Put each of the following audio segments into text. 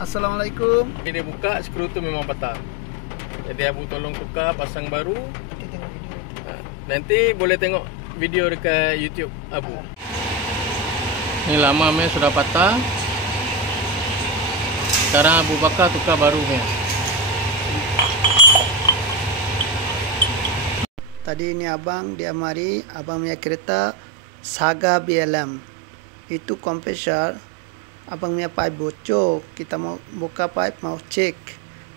Assalamualaikum. Dia buka, skru tu memang patah. Jadi Abu tolong tukar, pasang baru. Nanti boleh tengok video dekat YouTube Abu. Ni lama punya sudah patah. Sekarang Abu bakar tukar baru punya. Tadi ini abang dia mari, abang punya kereta Saga BLM. Itu kompresor, abang punya pipe bocor. Kita mau buka pipe, mau cek.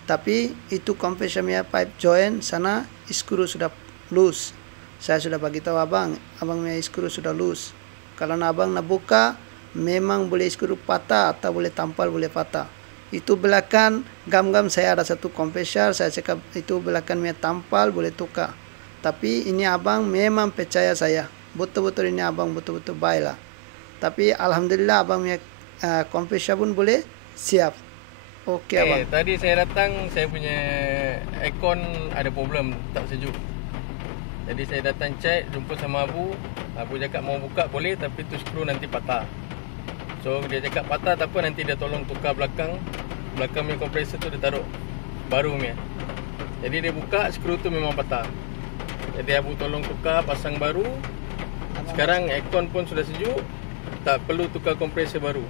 Tapi itu kompresor punya pipe join sana, skru sudah loose. Saya sudah bagi tahu abang punya skru sudah loose. Kalau abang nak buka, memang boleh skru patah atau boleh tampal boleh patah. Itu belakang gam-gam saya ada satu kompresor, saya cakap itu belakang punya tampal boleh tukar. Tapi ini abang memang percaya saya. Betul-betul ini abang betul-betul baiklah. Tapi alhamdulillah abang punya kompresor pun boleh siap. Okey abang. Tadi saya datang, saya punya aircon ada problem, tak sejuk. Jadi saya datang cek, jumpa sama Abu. Abu cakap mau buka boleh, tapi tu skru nanti patah. So dia cakap patah tak apa, nanti dia tolong tukar belakang punya kompresor tu dia taruh baru punya. Jadi dia buka, skru tu memang patah. Jadi Abu tolong tukar, pasang baru. Sekarang aircon pun sudah sejuk, tak perlu tukar kompresor baru.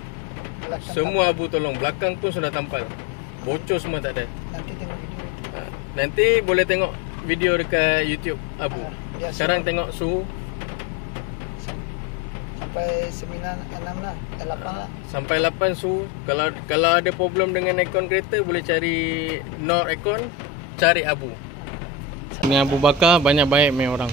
Semua Abu tolong, belakang pun sudah tampal. Bocor semua tak ada. Nanti tengok video. Nanti boleh tengok video dekat YouTube Abu. Sekarang tengok suhu sampai 9, 6 lah, 8 lah. sampai 8 suhu. Kalau ada problem dengan aircon kereta, boleh cari Nor Aircon, cari Abu. Ni Abu Bakar banyak baik main orang.